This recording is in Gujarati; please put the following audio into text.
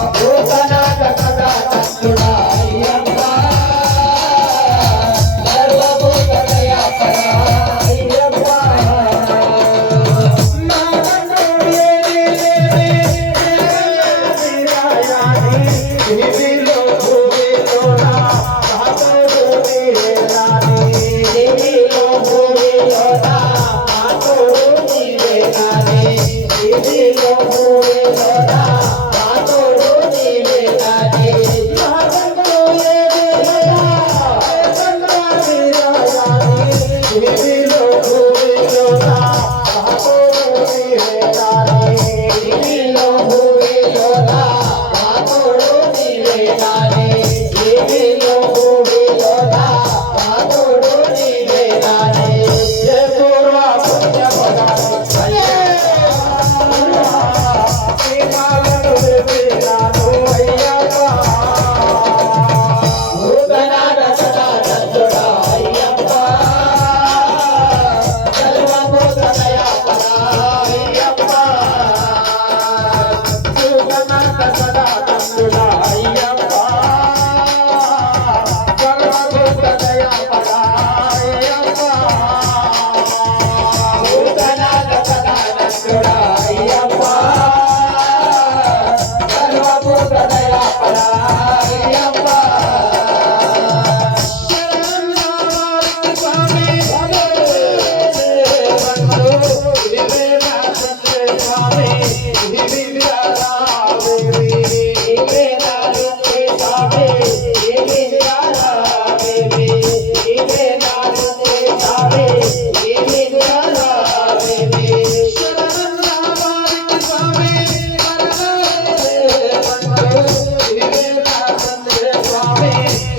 Oh, Hare